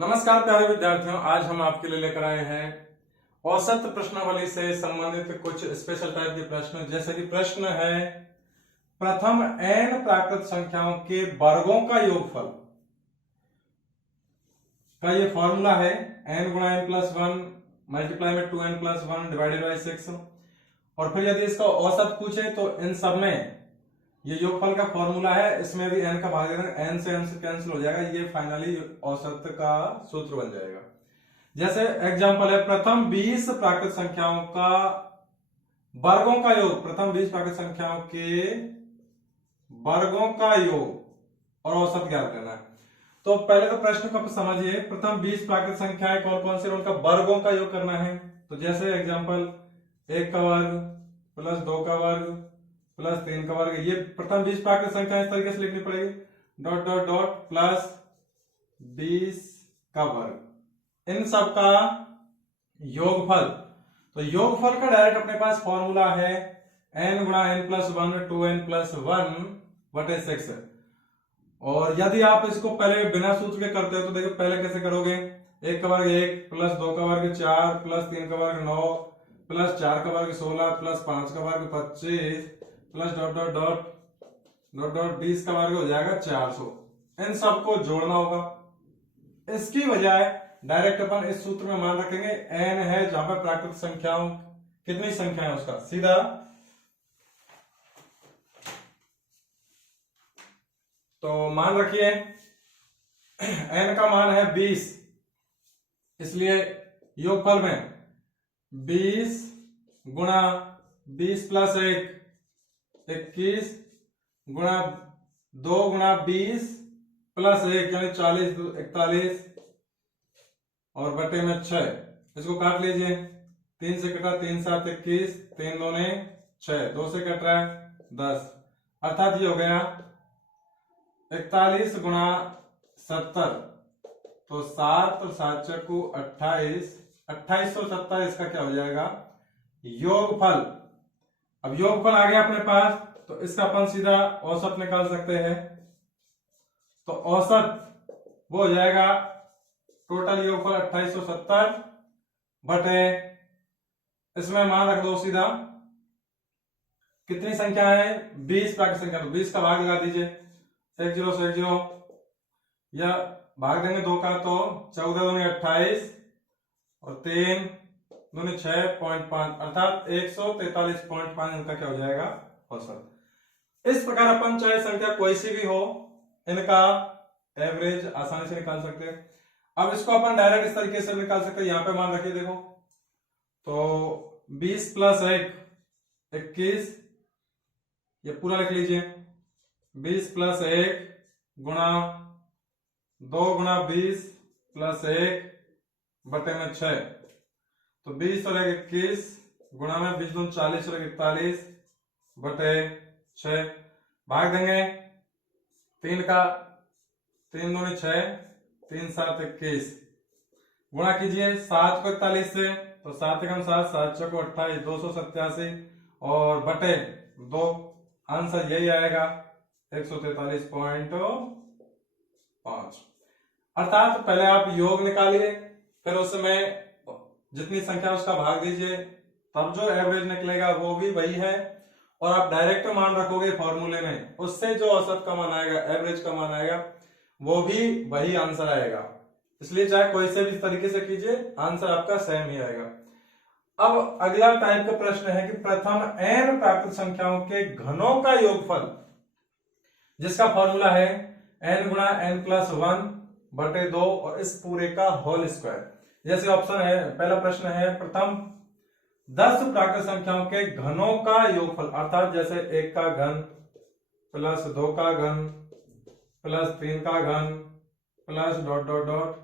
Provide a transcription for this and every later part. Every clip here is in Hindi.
नमस्कार प्यारे विद्यार्थियों, आज हम आपके लिए लेकर आए हैं औसत प्रश्नावली से संबंधित कुछ स्पेशल टाइप के प्रश्न। जैसे कि प्रश्न है, प्रथम n प्राकृत संख्याओं के वर्गों का योगफल का ये फॉर्मूला है n गुणा n प्लस वन मल्टीप्लाई में 2n plus one divided by 6। और फिर यदि इसका औसत पूछे तो इन सब में ये योगफल का फॉर्मूला है, इसमें भी n का भाग देना, n से कैंसिल हो जाएगा, ये फाइनली औसत का सूत्र बन जाएगा। जैसे एग्जांपल है, प्रथम 20 प्राकृत संख्याओं का वर्गों का योग, प्रथम 20 प्राकृत संख्याओं के वर्गों का योग और औसत ज्ञात करना है। तो पहले तो प्रश्न को समझिए, प्रथम 20 प्राकृत संख्याएं कौन कौन से, उनका वर्गों का योग करना है। तो जैसे एग्जांपल 1 का वर्ग प्लस 2 का वर्ग प्लस 3 का वर्ग, ये प्रथम 20 प्राकृत संख्या इस तरीके से लिखनी पड़ेगी, डॉट डॉट डॉट प्लस 20 का वर्ग, इन सब का योगफल। तो योगफल का डायरेक्ट अपने पास फॉर्मूला है n गुणा n plus one 2n plus one बटे 6। और यदि आप इसको पहले बिना सूत्र के करते हो तो देखो पहले कैसे करोगे, 1 का वर्ग 1 प्लस 2 का वर्ग 4 प्लस 3 का वर्ग 9 प्लस 4 का वर्ग 16 प्लस 5 का वर्ग 25 plus dot dot dot dot dot 20 का वर्ग हो जाएगा 400। इन सबको जोड़ना होगा। इसकी बजाय डायरेक्ट अपन इस सूत्र में मान रखेंगे n है, जहां पर प्राकृत संख्याओं कितनी संख्या है उसका सीधा तो मान रखिए n का मान है 20, इसलिए योगफल में 20 गुणा 20 प्लस 1 21 गुणा 2 गुणा 20 प्लस 1 यानी 40 41 और बटे में 6। इसको काट लीजिए, 3 से कटा 3 7 21, 3 दूने 6, 2 से कट रहा है 10, अर्थात ये हो गया 41 गुणा 70, तो 7 और 7 चक्कू 28, 2870 इसका क्या हो जाएगा योगफल। अब योगफल आ गया अपने पास, तो इसका अपन सीधा औसत निकाल सकते हैं। तो औसत वो हो जाएगा टोटल योगफल 2870 बटे, इसमें मान रख दो सीधा कितनी संख्या है 20 प्राकृत संख्या, तो 20 का भाग लगा दीजिए, 1 0 से 1 0 या भाग देंगे 2 का तो 14 दूनी 28 और 3 दूनी 6.5 अर्थात 143.5 इनका क्या हो जाएगा औसत। इस प्रकार अपन चाहे संख्या कोई सी भी हो, इनका एवरेज आसानी से निकाल सकते हैं। अब इसको अपन डायरेक्ट इस तरीके से निकाल सकते हैं, यहां पे मान रखिए, देखो तो 20 प्लस 1 21, ये पूरा लिख लीजिए, 20 प्लस 1 गुणा 2 गुणा 20 प्लस 1 बटे में 6, तो 20 और 21 गुणा में 20 दून 40 और 41 बटे 6, भाग देंगे 3 का, 3 दूनी 6, 3 7 21, गुणा कीजिए 7 को 41 से, तो 7 एकम 7, 7 चौको 28, 287 और बटे 2, आंसर यही आएगा 143.5। अर्थात पहले आप योग निकालिए, फिर उसमें जितनी संख्या उसका भाग दीजिए, तब जो एवरेज निकलेगा वो भी वही है, और आप डायरेक्ट मान रखोगे फॉर्मूले में, उससे जो औसत का मान आएगा, एवरेज का मान आएगा, वो भी वही आंसर आएगा। इसलिए चाहे कोई से भी तरीके से कीजिए, आंसर आपका सेम ही आएगा। अब अगला टाइप का प्रश्न है कि प्रथम n प्राकृत संख्याओं के घनों का योगफल, जिसका फॉर्मूला है n गुणा n प्लस वन बटे 2 और इस पूरे का होल स्क्वायर। जैसे ऑप्शन है, पहला प्रश्न है, प्रथम 10 प्राकृत संख्याओं के घनों का योगफल, अर्थात जैसे 1 का घन प्लस 2 का घन प्लस 3 का घन प्लस डॉट डॉट डॉट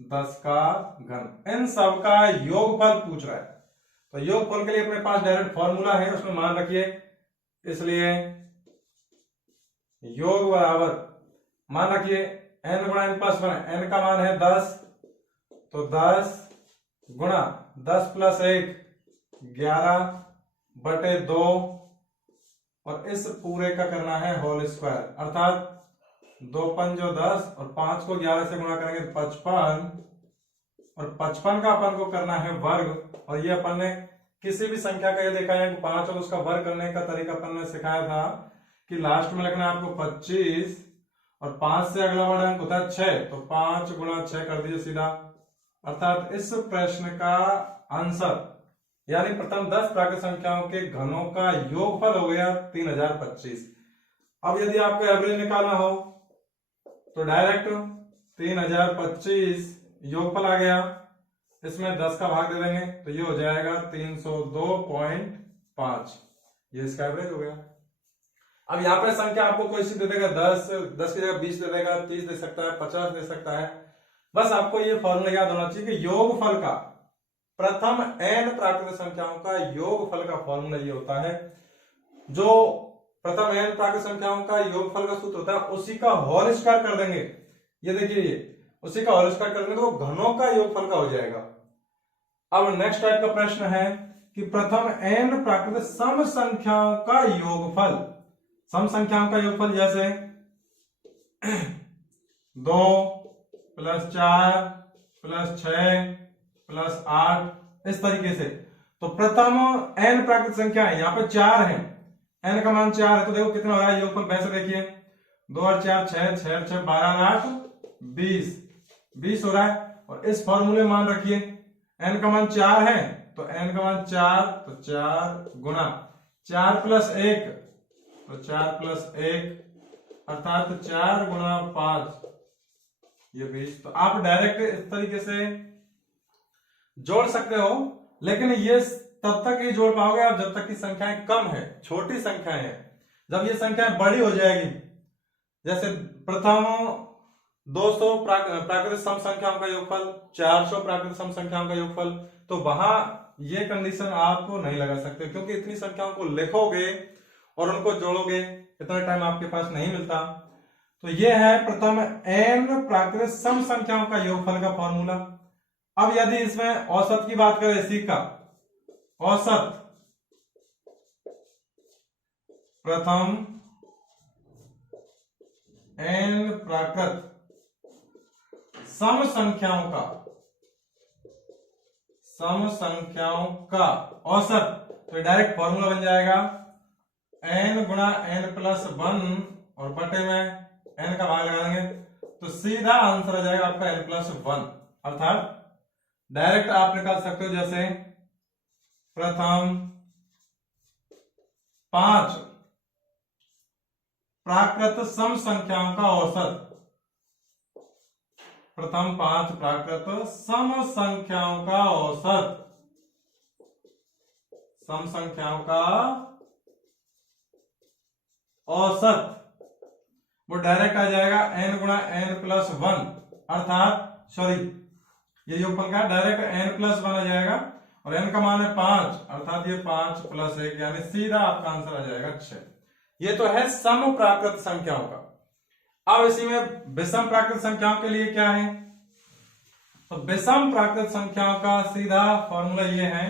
10 का घन, इन सब का योगफल पूछ रहा है। तो योगफल के लिए अपने पास डायरेक्ट फॉर्मूला है, उसमें मान रखिए, इसलिए योग बराबर मान रखिए n गुणा n प्लस वन, n का मान है 10, तो 10 गुणा 10 प्लस 1 11 बटे 2 और इस पूरे का करना है होल स्क्वायर, अर्थात दो पंजो 10 और 5 को 11 से गुणा करेंगे 55, और 55 का अपन को करना है वर्ग। और ये अपन ने किसी भी संख्या का ये देखा है 5 और उसका वर्ग करने का तरीका अपन ने सिखाया था कि लास्ट में लिखना है आपको 25 और 5 से अगला वर्ड अंक होता है 6, तो 5 गुणा 6 कर दीजिए सीधा। अर्थात इस प्रश्न का आंसर यानी प्रथम 10 प्राकृत संख्याओं के घनों का योगफल हो गया 3025। अब यदि आपको एवरेज निकालना हो तो डायरेक्ट 3025 योगफल आ गया, इसमें 10 का भाग दे देंगे तो ये हो जाएगा 302.5, ये इसका एवरेज हो गया। अब यहाँ पे संख्या आपको कोई सी दे देगा 10 की जगह 20 दे देगा, 30 दे सकता है, 50 दे सकता है। बस आपको ये फॉर्मूला याद होना चाहिए कि योगफल का प्रथम n प्राकृत संख्याओं का योगफल का फॉर्मूला ये होता है, जो प्रथम n प्राकृत संख्याओं का योगफल का सूत्र होता है उसी का होल स्क्वायर कर देंगे। ये देखिए ये उसी का होल स्क्वायर कर देंगे तो घनों का योगफल का हो जाएगा। अब नेक्स्ट टाइप का प्रश्न है कि प्रथम n प्राकृत सम संख्याओं का योगफल। सम संख्याओं का योगफल जैसे 2 + 4 + 6 + 8 इस तरीके से। तो प्रथम n प्राकृत संख्या है, यहाँ पे 4 है, n का मान 4 है, तो देखो कितना हो रहा है योगफल। वैसे देखिए 2 और 4 6, 6 और 6 12 और 8 20 हो रहा है। और इस फॉर्मूले में मान रखिए n का मान 4 है तो n का मान 4, तो 4 गुना 4 + 1 तो 4 + 1 अर्थात 4 गुणा 5 ये 20। तो आप डायरेक्ट इस तरीके से जोड़ सकते हो, लेकिन ये तब तक ही जोड़ पाओगे आप जब तक की संख्याएं कम है, छोटी संख्याएं हैं। जब ये संख्याएं बड़ी हो जाएगी, जैसे प्रथम 200 प्राकृत सम संख्याओं का योगफल, 400 प्राकृत सम संख्याओं का योगफल, तो वहां ये कंडीशन आपको नहीं लगा सकते, क्योंकि इतनी संख्याओं को लिखोगे और उनको जोड़ोगे इतना टाइम आपके पास नहीं मिलता। तो ये है प्रथम n प्राकृत सम संख्याओं का योगफल का फॉर्मूला। अब यदि इसमें औसत की बात करें, इसी का औसत प्रथम n प्राकृत सम संख्याओं का औसत, तो डायरेक्ट फॉर्मूला बन जाएगा n गुणा n + 1 और बटे में n का भाग लगा देंगे तो सीधा आंसर आ जाएगा आपका n + 1। अर्थात डायरेक्ट आप निकाल सकते हो, जैसे प्रथम 5 प्राकृत सम संख्याओं का औसत, प्रथम 5 प्राकृत सम संख्याओं का औसत, सम संख्याओं का औसत वो डायरेक्ट आ जाएगा n गुणा n + 1, अर्थात सॉरी ये योगफल का डायरेक्ट n + 1 आ जाएगा और n का मान है 5, अर्थात ये 5 + 1 यानी सीधा आपका आंसर आ जाएगा 6। ये तो है सम प्राकृत संख्याओं का। अब इसी में विषम प्राकृत संख्याओं के लिए क्या है, तो विषम प्राकृत संख्याओं का सीधा फॉर्मूला ये है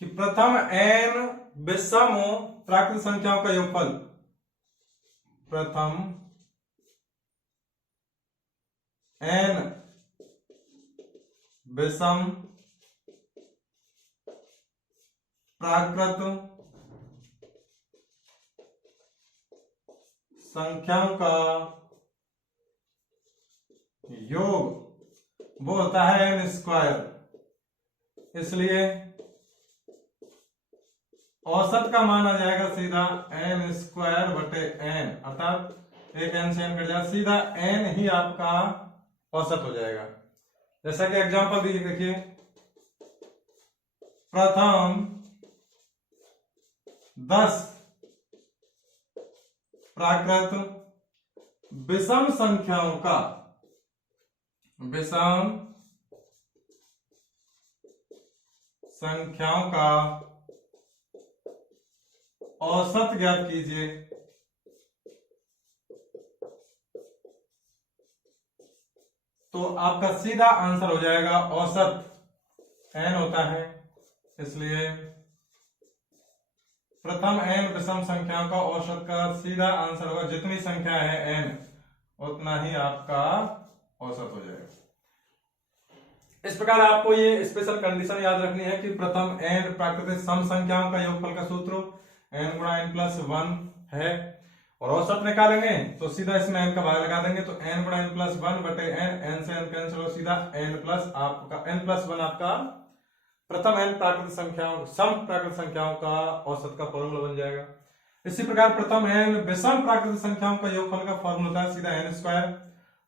कि प्रथम n विषम प्राकृत संख्याओं का योगफल, प्रथम n विषम प्राकृत संख्याओं का योग वो होता है n²। इसलिए औसत का मान आ जाएगा सीधा n² बटे n, अर्थात एक n से n कट जाएगा, सीधा n ही आपका औसत हो जाएगा। जैसा कि एग्जांपल देखिए, प्रथम 10 प्राकृत विषम संख्याओं का, विषम संख्याओं का औसत ज्ञात कीजिए। तो आपका सीधा आंसर हो जाएगा औसत n होता है, इसलिए प्रथम n विषम संख्याओं का औसत का सीधा आंसर होगा, जितनी संख्या है n उतना ही आपका औसत हो जाएगा। इस प्रकार आपको ये स्पेशल कंडीशन याद रखनी है कि प्रथम n प्राकृतिक सम संख्याओं का योगफल का सूत्र n गुणा n प्लस 1 है, और औसत निकालेंगे तो सीधा इसमें n का भाग लगा देंगे, तो n गुणा n प्लस 1 बटे n से n कैंसिल हो, सीधा n प्लस 1 आपका प्रथम n प्राकृतिक संख्याओं सम प्राकृतिक संख्याओं का औसत का फॉर्मूला बन जाएगा। इसी प्रकार प्रथम n विषम प्राकृतिक संख्याओं का योगफल का फॉर्मूला होता है सीधा n स्क्वायर,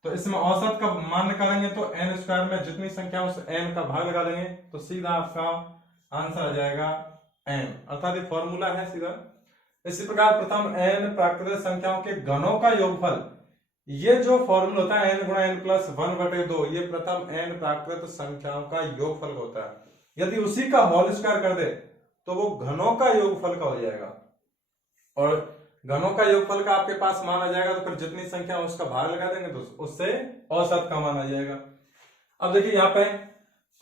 तो इसमें औसत का मान निकालेंगे तो n स्क्वायर में जितनी संख्या उस n का भाग लगा देंगे तो सीधा आपका आंसर आ जाएगा n, अर्थात ये फॉर्मूला है सीधा। इसी प्रकार प्रथम n प्राकृतिक संख्याओं के घनों का योगफल, ये जो फॉर्मूला होता है n गुणा n प्लस 1 बटे 2, ये प्रथम n प्राकृतिक संख्याओं का योगफल होता है। यदि उसी का होल स्क्वायर कर दे तो वो घनों का योगफल का हो जाएगा, और घनों का योगफल का आपके पास मान आ जाएगा तो फिर जितनी संख्या उसका भाग लगा देंगे तो उससे औसत का मान आ जाएगा। अब देखिए यहाँ पे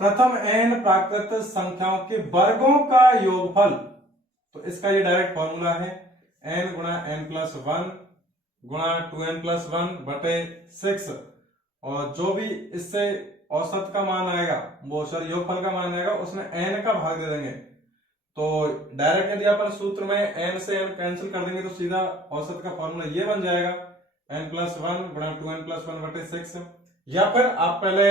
प्रथम n प्राकृतिक संख्याओं के वर्गों का योगफल, तो इसका ये डायरेक्ट फॉर्मूला है n गुणा n प्लस 1 गुणा 2n प्लस 1 बटे 6, और जो भी इससे औसत का मान आएगा वो सॉरी योगफल का मान आएगा उसमें n का भाग दे देंगे, तो डायरेक्ट यदि अपन सूत्र में n से n कैंसिल कर देंगे तो सीधा औसत का फॉर्मूला ये बन जाएगा n प्लस 1 गुणा 2n प्लस 1 बटे 6, या फिर आप पहले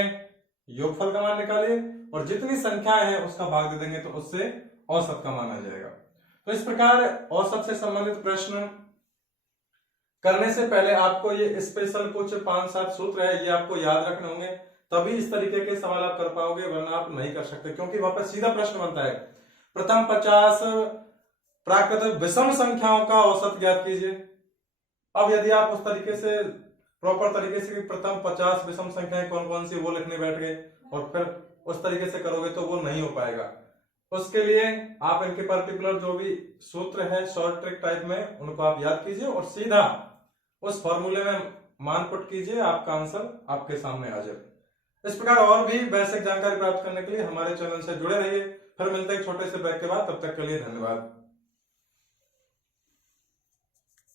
योगफल का मान निकालिए और जितनी संख्याएं हैं उसका भाग दे देंगे तो उससे औसत का मान आ जाएगा। तो इस प्रकार औसत से संबंधित प्रश्न करने से पहले आपको ये स्पेशल कुछ 5-7 सूत्र है, ये आपको याद रखने होंगे, तभी इस तरीके के सवाल आप कर पाओगे, वरना आप नहीं कर सकते, क्योंकि वहां पर सीधा प्रश्न बनता है प्रथम 50 प्राकृतिक विषम संख्याओं का औसत ज्ञात कीजिए। अब यदि आप उस तरीके से प्रॉपर तरीके से प्रथम 50 विषम संख्याएं कौन कौन सी वो लिखने बैठ गए और फिर उस तरीके से करोगे तो वो नहीं हो पाएगा। उसके लिए आप इनके पर्टिकुलर जो भी सूत्र है शॉर्ट ट्रिक टाइप में उनको आप याद कीजिए और सीधा उस फॉर्मूले में मान पुट कीजिए, आपका आंसर आपके सामने आ जाए। इस प्रकार और भी बेसिक जानकारी प्राप्त करने के लिए हमारे चैनल से जुड़े रहिए। फिर मिलते हैं एक छोटे से ब्रेक के बाद, तब तक के लिए धन्यवाद।